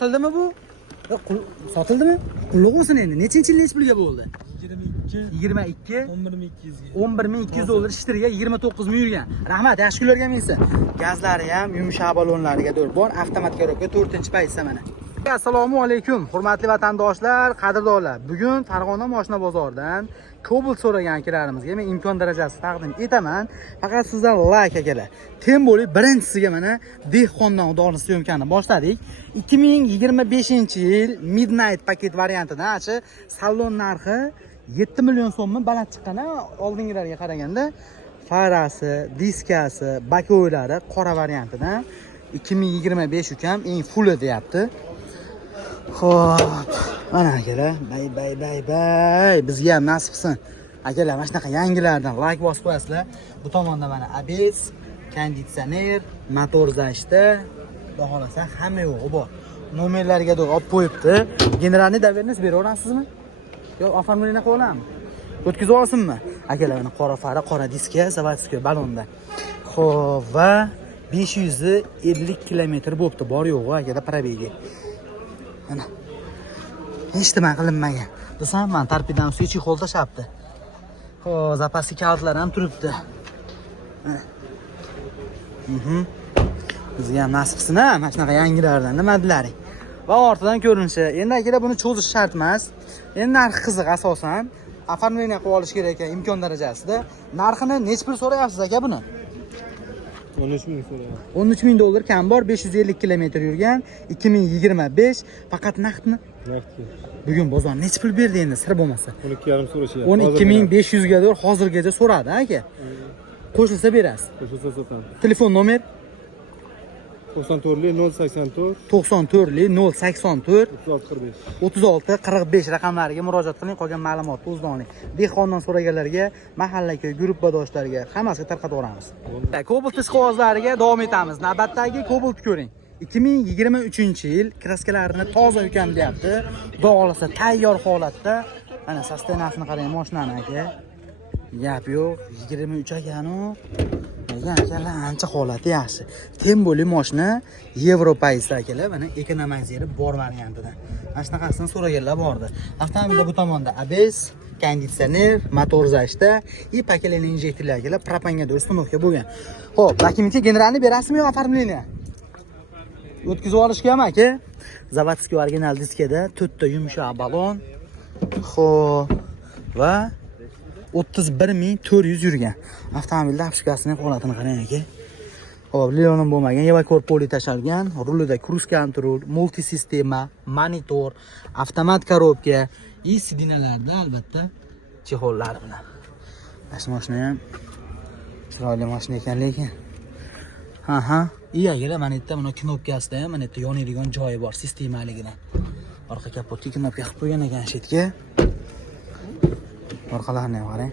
Sotildimi bu? Sotildimi? Qulluq olsin endi. Nechinchi yil pulga bo'ldi? 22. 11200 dollar ishtirga 29 ming yurgan. Rahmat, yaxshi kunlarga minsin. Gazlari ham, yumshoq balonlariga bor, avtomat korobka 4-paytsa mana. Assalomu alaykum, hurmatli vatandoshlar, qadrdonlar. Bugun Farg'ona mashina bozoridan Cobalt so'ragan akalarimizga men imkon darajasi taqdim etaman. Faqat sizdan like akalar. Tem bo'lib birinchisiga mana dehqondan xudoning syomkani boshladik. 2025-yil Midnight paket variantidan salon narxi 7 million so'mmi baland chiqqan, oldingilarga qaraganda. Farasi, diskasi, bakoylari qora variantidan 2025 ukam eng fulli deyapti. Xo'p, mana akalar, bay. Bizga ham nasib qilsin. Akalar, mana shunaqa yangilardan like bosib qo'yasizlar. Bu tomonda mana ABS, konditsioner, motor zashta, xudo xolasa hamma yo'g'i bor. Nomerlarga da olib qo'yibdi. Generalniy доверенность beraverasizmi? Yo, оформление qilib olammi? O'tkazib olsinmi? Akalar, mana qora fara, qora diska, zavodskiy balonda. Xo'p, va 550 kilometr bo'pti. Bor yo'g'i akalar probegi. Mana. Hech nima qilinmagan. Desam, men tarpidan ustiga chexol tashabdi. Xo'p, zapaski kaltlar ham turibdi. Bizga ham nasib qilsin, mana shunaqa yangilardan nima dilaring. Va ortidan ko'rinishi. Endi akalar buni cho'zish shart emas. Endi narxi qiziq asosan. Оформление qilib olish kerak ekan imkon darajasida. Narxini nech pul so'rayapsiz aka buni? 13 ming so'rayapti. 13 ming dollar kam bor, 550 kilometr yurgan, 2025 faqat naqdmi? Naqdga. Bugun bozor nech pul berdi endi sir bo'lmasa? 12,5 so'rashyapti. 12500 ga dor, hozirgacha so'radi aka. Qo'shilsa berasiz. Qo'shilsa sotaman. Telefon nomer 94 084 084 36 45. 36-45 raqamlariga murojaat qiling, qolgan ma'lumotni o'zdan oling. Dehqondan so'raganlarga, mahalla-ko'y guruhbadoshlariga hammasiga tarqatib o'ramiz. Cobalt ishqibozlariga davom etamiz. Navbatdagi Cobalt ko'ring. 2023-yil kraskalarini toza ukam deyapti. Xudo xolasa tayyor holatda. Mana sostenasini qarang, mashinani aka. Gap yo'q, 23 akani. Akalar ancha holati yaxshi. Tem bo'li mashina Yevropaysda akalar, mana ekonomizeri bor variantidan. Mana shunaqasini so'raganlar bordi. Avtomobilda bu tomonda ABS, konditsioner, motor zashta, и paketli injektorlar akalar propanga uстановка bo'lgan. Xo'p, dokumenti generalniy berasizmi yo оформление? O'tkazib olishganmi aka? Zavodskiy original diskada 4 ta yumshoq balon. Xo'p, va 31400 yurgan. Avtomobilda apshikasining holatini qarang aka. Hop, leonim bo'lmagan, evakor poli tashalgan, rulida cruise control, multi sistema, monitor, avtomat korobka, и sidinalarda albatta chexollar bilan. Mashina ham chiroyli mashina ekan lekin. Agalar, mana yerda buni knopkasida ham mana yerda yonadigan joyi bor, sistemaligidan. Orqa kapotga knopka qilib qo'ygan ekan shetga. Orqalarini ham qarang.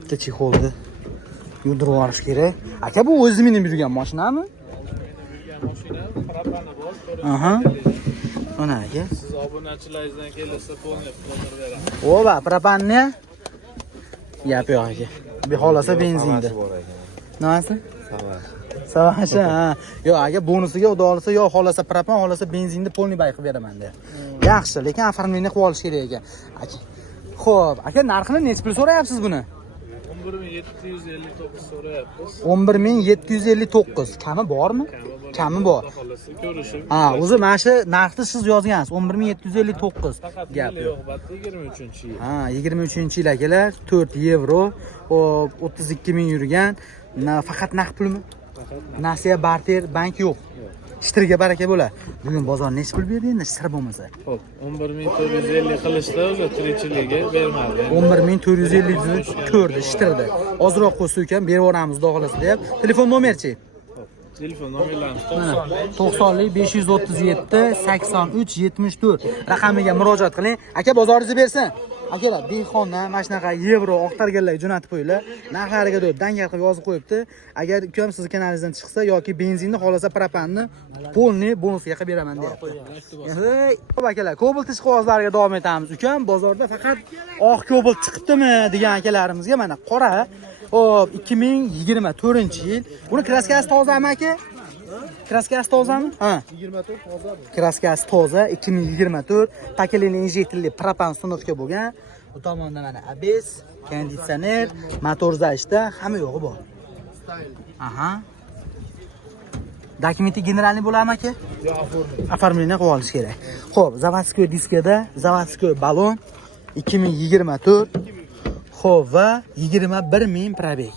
Bitta chexolni yurdirib olish kerak. Aka, bu o'zi minib yurgan mashinami? Mana aka. Siz obunachilaringizdan kelsa polni pullar beramiz. Oba, propanni gap yo'q aka. Bir xolasa benzinda. Nimasi? Savashi, Yo'q, aka, bonusiga xudo xolasa yo xolasa propan, xolasa benzinni polni bay qilib beraman der. Yaxshi, lekin оформление qilib olish kerak ekan. Aka. Xo'p, aka, narxini nech pul so'rayapsiz buni? 11759 so'rayapmiz. 11759. Kami bormi? Kami bor. O'zi mana shu narxni siz yozgansiz. 11759. Gap yo'q. 23-yil. 23-yil akalar, 4 yevro, hop, 32 ming yurgan. Faqat naqd pulmi? Nasiya, barter, bank yo'q. Ishtirga baraka bo'lar. Bugun bozor nech pul berdi endi sir bo'lmasa? Xo'p, 11450 qilishda o'zi tirikchiligiga bermadi. 11450 ko'rdi ishtirda. Ozroq qo'ysa ekan berib yuboramiz xudo xolasa deb. Telefon nomerchi? Telefon nomerlarimiz 90 537 83 74 raqamiga murojaat qiling. Aka, bozoringizni bersin. Akalar, dehqondan mana shunaqa yevro oqtarganlarga jo'natib qo'yinglar. Narxlariga dangal qilib yozib qo'yibdi. Agar ukam siz kanalingizdan chiqsa yoki benzinni xolasa propanni polni bonusga qilib beraman deyapti. Xo'p akalar, Cobalt ishqibozlariga davom etamiz. Ukam bozorda faqat oq Cobalt chiqibdimi degan akalarimizga mana qora. Hop, 2024-yil. Buni kraskasi tozami aka? Kraskasi tozami? Ha. 24 toza bu. Kraskasi toza 2024 pakelini injektorli propan uстановка bo'lgan. Bu tomonda mana abes, konditsioner, motor zashda hamma yo'g'i bor. Aha. Dokumenti generalniy bo'ladimi aka? Yo, оформление. Оформление qilib olish kerak. Xo'p, заводской diskada, заводской balon 2024. Xo'p, va 21000 probeg.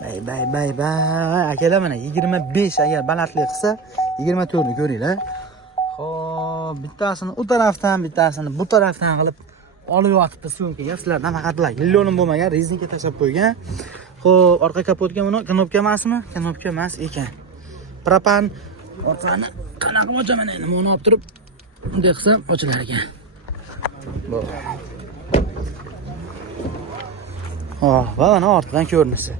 Bay. Akalar mana 25 agar balandlik qilsa 24 ni ko'ringlar. Xo'p, bittasini u tarafdan, bittasini bu tarafdan qilib olib yotibdi syomkaga. Sizlardan faqat millionim bo'lmagan rezinka tashlab qo'ygan. Xo'p, orqa kapotga buni knopka emasmi? Knopka emas ekan. Propan orqani qanaqa ochaman endi? Buni olib turib bunday qilsam ochilar ekan. Va mana ortidan ko'rinishi.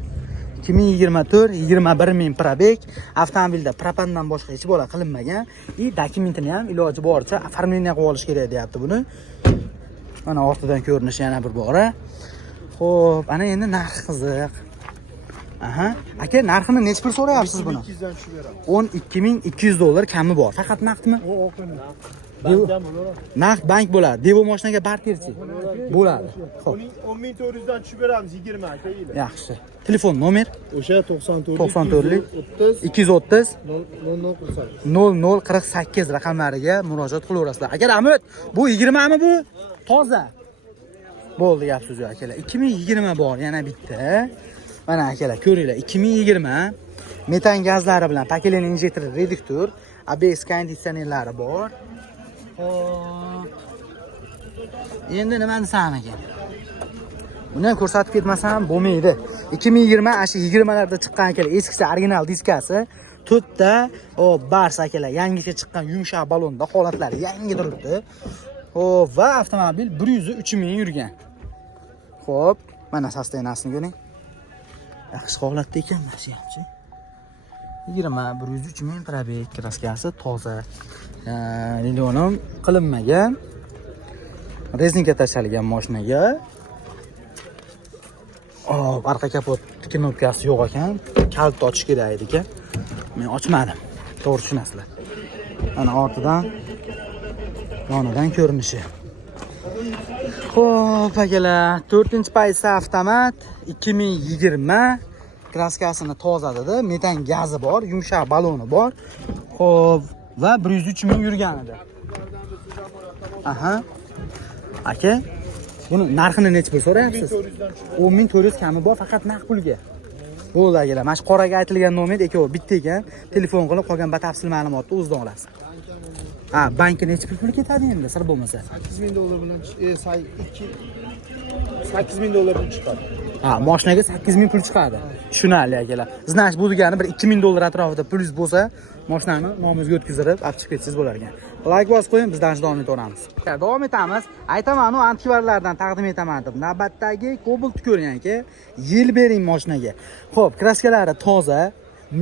2024 21000 probeg, avtomobilda propandan boshqa hech bo'la qilinmagan. Dokumentini ham iloji boricha оформление qilib olish kerak deyapti buni. Mana ortidan ko'rinishi yana bir bora. Xo'p, ana endi narxi qiziq. Aha, aka narxini necha pul so'rayapsiz buni? 200 dan tushib beraman. $12200 kami bor. Faqat naqdmi? O open. Bankdan bo'ladi. Naqd bank bo'ladi. Devo mashinaga barterchi bo'ladi. Xo'p, 10400 dan tushib beramiz 20 aka yili. yaxshi. Telefon nomer O'sha 94 94lik 30 230 0048. 0048 raqamlariga murojaat qilaverasizlar. Aka Rahmat, bu 20 mi bu? Toza. Bo'ldi gap so'z akalar. 2020 bor yana bitta. Mana akalar ko'ringlar, 2020 metan gazlari bilan pakelin injektor reduktor, ABS konditsionerlari bor. Xo'p. Endi nima desam ekan? Buni ko'rsatib ketmasam bo'lmaydi. 2020 ashi 20 larda chiqqan akalar, eskisi original diskasi, to'rtta bars akalar, yangicha chiqqan yumshoq balonda holatlari yangi turibdi. Xo'p, va avtomobil 103 ming yurgan. Xo'p, mana sostenasini ko'ring. Yaxshi holatda ekan, mashinasi. 103 ming probeg, kraskasi toza. Millionim qilinmagan. Rezinka tashlangan mashinaga. Arqa kapot knopkasi yo'q ekan. Kalitni ochish kerak edi ekan. Men ochmadim. To'g'ri tushunasizlar. Mana ortidan yonidan ko'rinishi. Xo'p, akalar, 4-paysa avtomat 2020 kraskasini toza dedi. Metan gazi bor, yumshoq baloni bor. Xo'p, va 103 ming yurgan edi. Aha. Aka, buni narxini necha pul so'rayapsiz? 10400 kami bor, faqat naqd pulga. Bo'ldi akalar, mana shu qoraga aytilgan nomer ikkovi bitta ekan. Telefon qilib qolgan batafsil ma'lumotni o'zida olasiz. Bankka necha pul ketadi endi, sir bo'lmasa? $8000 bilan 8000 dollardan chiqadi. Mashinaga 8000 pul chiqadi. Tushunarli akalar. Znash bu degani bir $2000 atrofida pulingiz bo'lsa, mashinani nomingizga o'tkazib, olib chiqib ketsangiz bo'lar ekan. Like bosib qo'ying, bizdan davom etaveramiz. Davom etamiz. Aytaman, antivarlardan taqdim etaman deb. Navbatdagi Cobalt ko'ring aka. Yil bering mashinaga. Xo'p, kraskalari toza,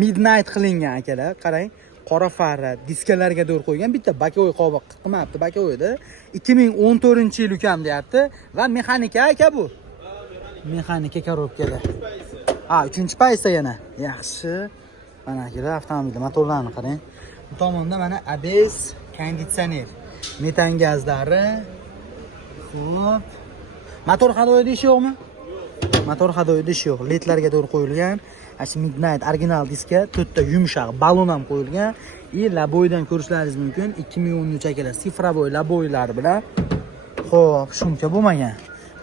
midnight qilingan akalar. Qarang. Qora farra diskalarga do'r qo'ygan, bitta bakovoy qobiq qilmabdi, bakovoyda 2014-yil ukam deyapti va mexanika aka bu. Mexanika korobkada. 3-paysa yana. Yaxshi. Mana akalar avtomobilda motorlarni qarang. Bu tomonda mana ABS konditsioner, metan gazlari. Xo'p. Motor hadoyi ish yo'qmi? Motor hadoyi ish yo'q. Ledlarga do'r qo'yilgan. Midnight original diska, to'rtta yumshoq balon ham qo'yilgan. Laboydan ko'rishlaringiz mumkin. 2013 akalar sifraboy laboylar bilan. Xo'p, shumka bo'lmagan.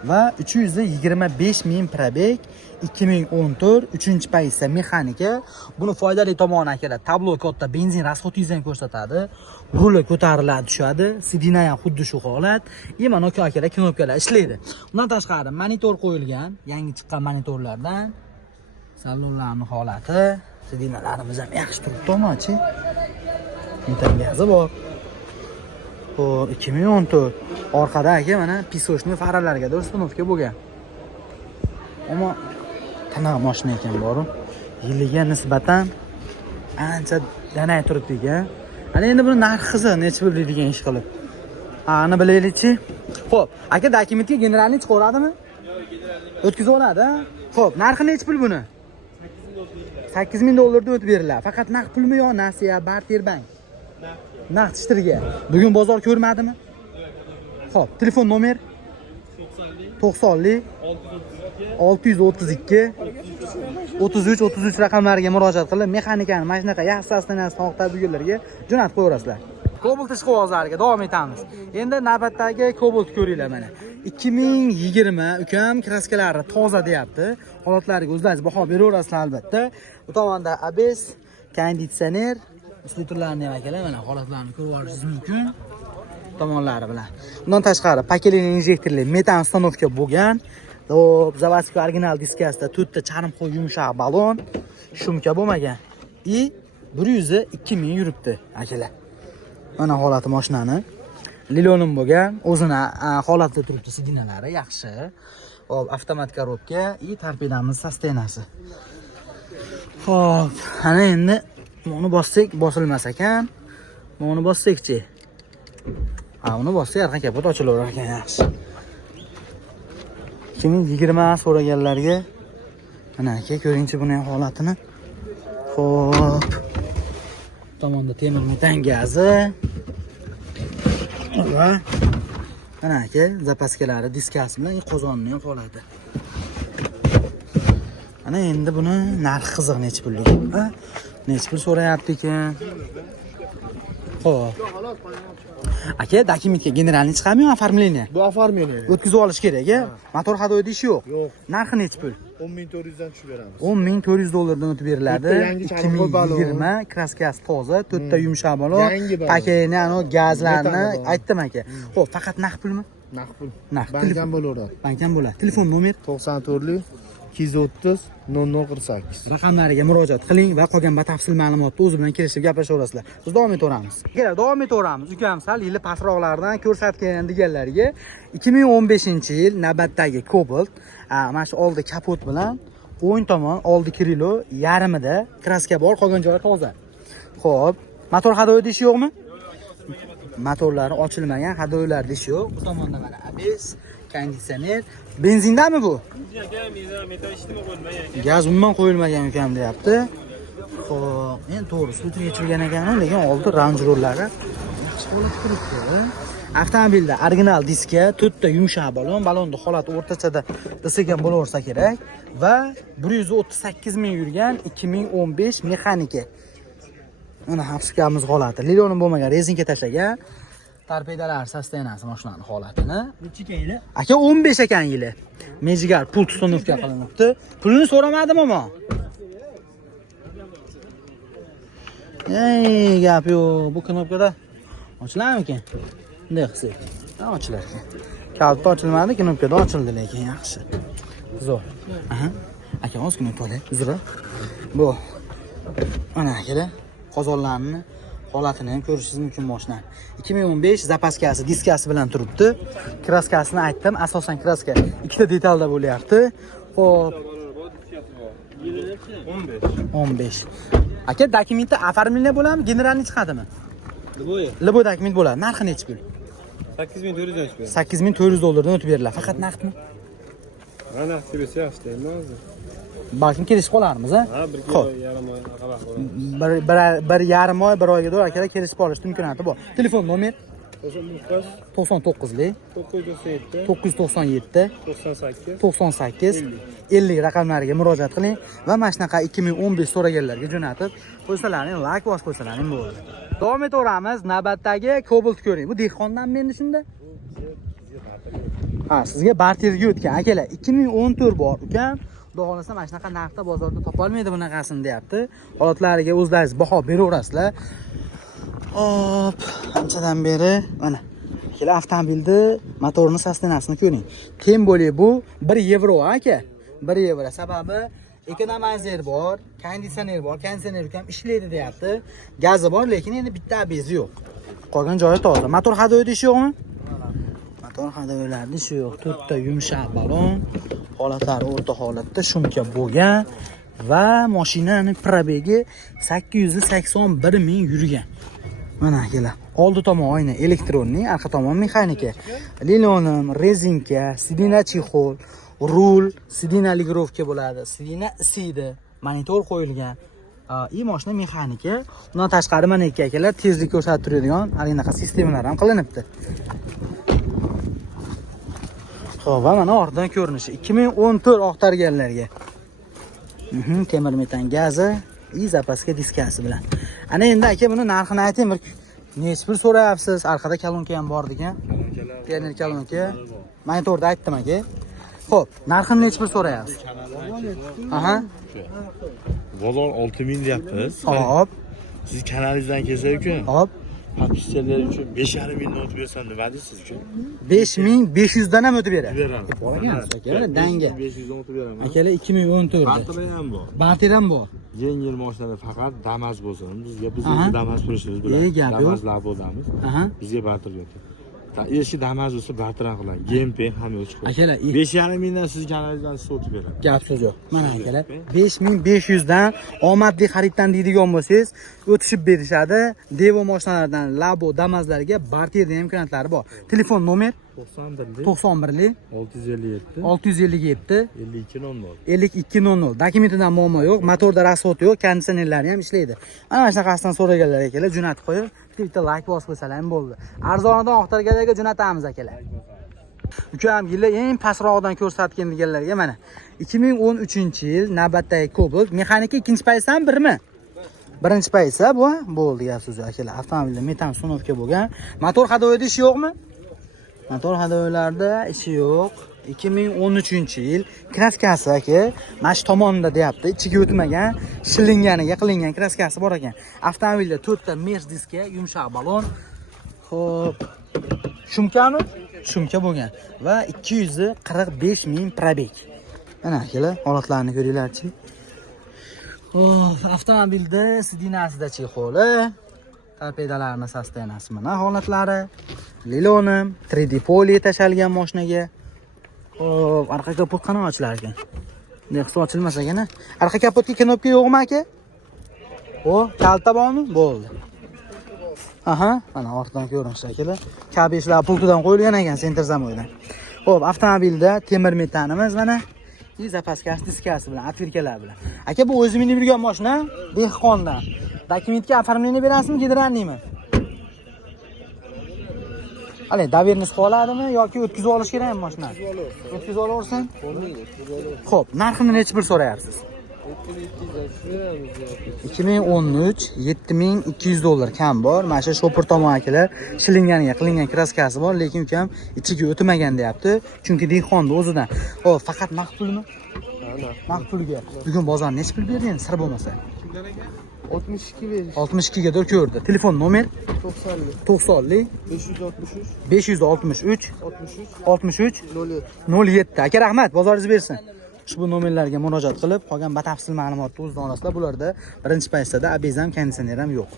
Va 325 ming probeg, 2014 3-paysa mexanika. Buni foydali tomoni akalar, tablo katta, benzin rasxotingizni ham ko'rsatadi. Ruli ko'tariladi, tushadi. Sidina ham xuddi shu holat. Mana akalar knopkalar ishlaydi. Undan tashqari monitor qo'yilgan, yangi chiqqan monitorlardan. Salonlarning holati, sidinalarimiz ham yaxshi turibdi, to'g'ri-chi? Metan gazi bor. Xo'p, 2014. Orqada aka mana pisochniy faralarga do'stnovka bo'lgan. Ammo tanaqa mashina ekan bor. Yiliga nisbatan ancha danay turibdi ekan. Ana endi buni narxi qiziq, necha pul deydigan ish qilib. Ani bilaylik-chi. Xo'p, aka dokumentga generalniy chiqaradimi? Yo'q, generalniy. O'tkazib oladi, ha? Xo'p, narxi necha pul buni? $8000 o'tib beriladi. Faqat naqd pulmi yo nasiya, barter bank? Naqd ishtirga. Bugun bozor ko'rmadimi? Xo'p, telefon nomer 90 632 33 raqamlariga murojaat qilib, mexanikani, mashinaga, yaxshi sostenasi toqtab bugunlarga jo'natib qo'yasizlar. Cobalt ishqibozlariga davom etamiz. Endi navbatdagi Cobalt ko'ringlar mana. 2020 ukam kraskalari toza deyapti. Holatlariga o'zlaringiz baho beraverasizlar albatta. Bu tomonda ABS, konditsioner, ustuturlarni ham akalar mana holatlarini ko'rib olishingiz mumkin. Tomonlari bilan. Bundan tashqari pakelin injektorli metan uстановка bo'lgan. Заводской original diskasida 4 ta charmxo'y yumshoq balon, shumka bo'lmagan. 102 ming yuribdi akalar. Mana holati mashinani. Lilonim bo'lgan, o'zini holatda turibdi, sidinalari yaxshi. Hop, avtomat korobka, torpedamiz sostenasi. Hop, ana endi buni bossak, bosilmas ekan. Buni bossakchi. Uni bossak, arqa kapot ochilaverar ekan, yaxshi. 2020 so'raganlarga mana aka ko'ringchi buni holatini. Xo'p. Tomonda temir metan gazi. Va mana aka zapaskalari, diskasi bilan qozonni ham holati. Ana endi buni narxi qiziq necha pullik? Necha pul so'rayapti ekan? Xo'p. Aka, dokumentga generalni chiqarmaymi oformleniya? Bu oformleniya. O'tkazib olish kerak, a? Motor hadoidi ishi yo'q. Yo'q. Narxi necha pul? 10400 dan tushib beramiz. $10,400 o'tib beriladi. 2020 kraskasi toza, 4 ta yumshoq balon, paketni, ano gazlarni aytdim aka. Xo'p, faqat naqd pulmi? Naqd pul. Naqd. Bankdan bo'laveradi. Bankdan bo'ladi. Telefon nomer 94 230 0048. raqamlariga murojaat qiling va qolgan batafsil ma'lumotni o'zi bilan kelishib gaplashaverasizlar. Biz davom etaveramiz. Kelar, davom etaveramiz. Ukam sal yili pastroqlardan ko'rsatgan deganlarga 2015-yil navbatdagi Cobalt, mana shu oldi kapot bilan o'ng tomon oldi krilo yarmida kraska bor, qolgan joyi toza. Xo'p, motor hadoidi ishi yo'qmi? Motorlari ochilmagan, hadoilarda ishi yo'q. Bu tomonda mana ABS, konditsioner. Benzindami bu? Gaz umuman qo'yilmagan ukam deyapti. Xo'p, men to'g'ri sut yechilgan ekan, lekin oldi Range Rover'lari yaxshi bo'lib turibdi. Avtomobilda original diska, 4 ta yumshoq balon, balonning holati o'rtachada desak ham bo'laversa kerak va 138 ming yurgan 2015 mexanika. Mana hapskamiz holati. Lilonim bo'lmagan, rezinka tashlagan. Torpedalar sostenasi mashinani holatini. Necha yili? Aka 15 ekan yili. Mejigar pul uстановка qilinibdi. Pulini so'ramadim ama. Ey, gap yo'q. Bu knopkada ochilarmikan? Bunday qilsak. Ochilar ekan. Kaltda ochilmadi, knopkada ochildi lekin yaxshi. Zo'r. Aha. Aka, ozgina to'la. Uzra. Bu. Mana akalar, qozonlarni holatini ham ko'rishingiz mumkin mashina. 2015 zapaskasi, diskasi bilan turibdi. Kraskasini aytdim, asosan kraska ikkita detalda bo'lyapti. Xo'p. 15. Aka, dokumentda oformleniya bo'ladimi, generalni chiqadimi? Liboy dokument bo'ladi. Narxi necha pul? 8400 dan chiqadi. $8400 o'tib beriladi. Faqat naqdmi? Mana naqd bersa yaxshi endi hozir. Balkim kelishib qolarmiz, a? Ha, 1,5 oy qala qoladi. Bir yarim oy, bir oyga do'g'ri akalar kelishib olish imkoniyati bor. Telefon nomer 99 997 997 98 98 50 raqamlariga murojaat qiling va mana shunaqa 2015 so'raganlarga jo'natib qo'ysalaring, like bosib qo'ysalaring bo'ldi. Davom etaveramiz. Navbatdagi Cobalt ko'ring. Bu dehqondanmi endi shunda? Ha, sizga barterga o'tgan akalar. 2014 bor ekan. Xudo xolasa mana shunaqa narxda bozorda topa olmaydi bunaqasini deyapti. Holatlariga o'zlaringiz baho beraverasizlar. Hop, anchadan beri mana ikkala avtomobilni motorini sostenasini ko'ring. Temboli bu 1 yevro aka. 1 yevro. Sababi ekonomizer bor, konditsioner bor, konditsioner ham ishlaydi deyapti. Gazi bor, lekin endi bitta bezi yo'q. Qolgan joyi toza. Motor hadoidi ishi yo'qmi? Motor hadoilarida ishi yo'q. 4 ta yumshoq balon, holatlari o'rta holatda shumka bo'lgan va mashinaning probegi 881 ming yurgan. Mana akalar, oldi tomon oyna elektronning, orqa tomon mexanika. Lilonim, rezinka, sidina chexol, rul, sidina ligrovka bo'ladi, sidina isiydi. monitor qo'yilgan. Mashina mexanika. Undan tashqari mana ikki akalar tezlik ko'rsatib turadigan anaqa sistemalar ham qilinibdi. Xo'p, va mana ortidan ko'rinishi 2014 oqtarganlarga. Temir metan gazi, zapaska diskasi bilan. Ana endi aka buni narxini ayting, bir necha pul so'rayapsiz? Arkada kolonka ham bor degan. Pioner kolonka. Monitorda aytdim aka. Xo'p, narxini necha pul so'rayapsiz? Aha. Bozor 6000 deyapmiz. Hop. Siz kanalingizdan kelsa-ku. Hop. Podpischilar uchun 5500 mingdan o'tib bersam nima deysiz uchun? 5500 dan ham o'tib beradi. Beraman. Borgansiz aka, danga. 500 dan o'tib beraman. Akalar 2014 da. Bartira ham bor. Barter ham bor. Yengil mashinalar faqat Damas bo'lsin. Bizga Aha. Damas bo'lishimiz Gap yo'q. bilan Damas labodamiz. Aha. Bizga barter yo'q. Eski Damas bo'lsa barter ham qiladi. Gameplay ham yo'q chiqadi. Akalar 5,5 mingdan siz kanalingizdan o'tib beraman. gap so'z yo'q. Mana akalar 5500 dan omadli xariddan deydigan bo'lsangiz, o'tishib berishadi. Devo mashinalardan Labo Damaslarga barter imkoniyatlari bor. Telefon nomer 91 657 657 5200. 5200. Dokumentidan muammo yo'q, motorda rasxoti yo'q, konditsionerlari ham ishlaydi. Mana shunaqasidan so'raganlar akalar jo'natib qo'yib, bitta like bosib qo'ysalar ham bo'ldi. Arzonidan oqtarganlarga jo'natamiz akalar. Ukam yillar eng pastroqdan ko'rsatgan deganlarga mana 2013-yil navbatdagi Cobalt mexanika ikkinchi paytdan birmi? Birinchi paytsa bu bo'ldi gap so'zi akalar. Avtomobilda metan sunovka bo'lgan. Motor hadovoyda ishi yo'qmi? Motor hadovoylarda ishi yo'q. 2013-yil kraskasi aka, mana shu tomonda deyapti, ichiga o'tmagan, shilinganiga qilingan kraskasi bor ekan. Avtomobilda 4 ta mesh diska, yumshoq balon. Xo'p. Shumkami? Shumka bo'lgan va 245 ming probeg. Mana akalar, holatlarini ko'ringlar-chi. Xo'p, avtomobilda sidinasida chexoli, torpedalarning sostenasi mana holatlari. Lilonim 3D poli tashalgan mashinaga. Xo'p, orqa kapot qana ochilar ekan. Bunday hisob ochilmas ekan. Orqa kapotga knopka yo'qmi aka? O, kalta bormi? Bo'ldi. Aha, mana ortdan ko'rinishi akalar. Kabishlar pultidan qo'yilgan ekan senter zamoydan. Xo'p, avtomobilda temir metanimiz mana zapaskasi diskasi bilan, atvirkalar bilan. Aka, bu o'zim minib yurgan mashina, Dehqondan. Dokumentga оформление berasizmi, gidrannimi? Hali daverni qoladimi yoki o'tkazib olish kerakmi mashinani? O'tkazib olaversin. Xo'p, narxini necha pul so'rayapsiz? 2013 7200 dollar kam bor. Mana shu shopir tomon akalar shilinganiga qilingan kraskasi bor, lekin ukam ichiga o'tmagan deyapti. Chunki Dehqonda o'zidan. Xo'p, faqat naqd pulmi? Naqd pulga. Bugun bozor necha pul berdingiz, sir bo'lmasa? 62 ga dur ko'rdi. Telefon nomer 90 563 63 07. Aka rahmat, bozoringiz bersin. Ushbu nomerlarga murojaat qilib, qolgan batafsil ma'lumotni o'zingizdan olasizlar. Bularda birinchi paytda abezam, konditsioner ham yo'q.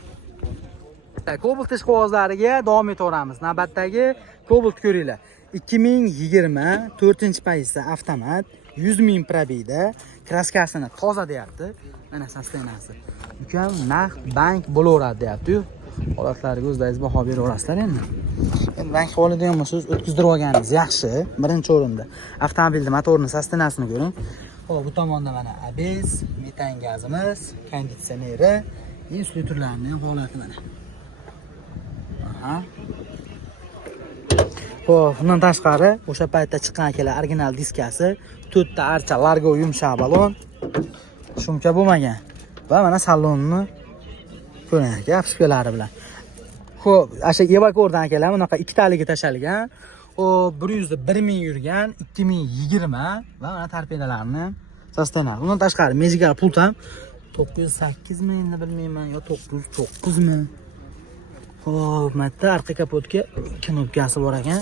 Cobalt ish qog'ozlariga davom etaveramiz. Navbatdagi Cobalt ko'ringlar. 2024-paytda avtomat 100 ming probegda kraskasini toza deyapti. Mana sostenasi. Ukam naqd bank bo'laveradi deyapti-yu. Holatlariga o'zingiz baho beraverasizlar endi. Endi bank oladigan bo'lsangiz o'tkazdirib olganingiz yaxshi, birinchi o'rinda. Avtomobilning motorining sostenasini ko'ring. Xo'p, bu tomonda mana ABS, metan gazimiz, konditsioneri, instruktorlarning holati mana. Aha. Xo'p, bundan tashqari o'sha paytda chiqqan akalar original diskasi, 4 ta archa Largo yumshoq balon, shumka bo'lmagan va mana salonni ko'ring aka, apshkalari bilan. Xo'p, asha Evakordan akalar bunaqa ikkitaligi tashalgan. Xo'p, 101000 yurgan 2020 va mana torpedalarni sostenasi. Undan tashqari mejigar pult ham 908 mi, endi bilmayman, yo 909 mi. Xo'p, mana orqa kapotga knopkasi bor ekan.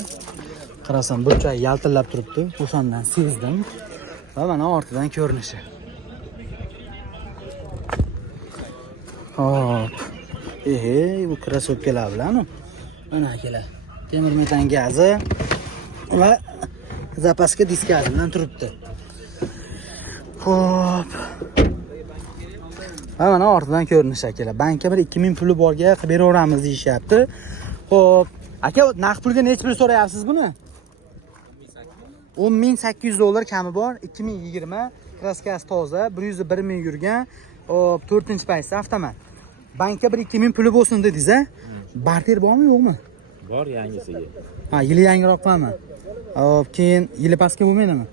Qarasam burchak yaltillab turibdi. O'shandan sezdim. Va mana ortidan ko'rinishi. Hop. Bu krasotkalar bilan mana akalar. Temir metan gazi va zapaska diskasi bilan turibdi. Hop. Va mana ortidan ko'rinishi akalar. Bankka bir 2000 puli borga qilib beraveramiz deyishyapti. Hop. Aka, naqd pulga necha pul so'rayapsiz buni? 10800 dollar kami bor. 2020 kraskasi toza, 101 ming yurgan. Hop, 4-paysi avtomat. Bankka 1-2 ming puli bo'lsin dedingiz-a? Barter bormi, yo'qmi? Bor yangisiga. Ha, yili yangiroqmi? Hop, keyin yili pastga bo'lmaydimi?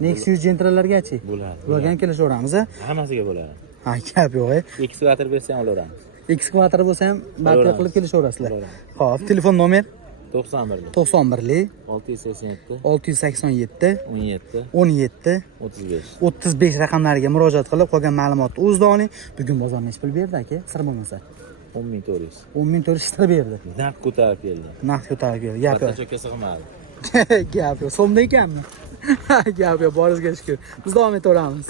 Nexus Gentralargachi. Bo'ladi. Ularga ham kelishaveramiz-a? Hammasiga bo'ladi. Ha, gap yo'q. Ekskavator bersa ham olaveramiz. Ekskavator bo'lsa ham barter qilib kelishaverasizlar. Olaveramiz. Xo'p, telefon nomer 91 91 687 687 17 17 35. 35 raqamlariga murojaat qilib qolgan ma'lumotni o'zida oling. Bugun bozor necha pul berdi aka? Sir bo'lmasa. 10.400. 10 ming to'rt berdi. Naqd ko'tarib keldi. Naqd ko'tarib berdi. Gap yo'q. Cho'kka sig'madi. Gap yo'q. So'mda ekanmi? Gap yo'q. Boringizga shukur. Biz davom etaveramiz.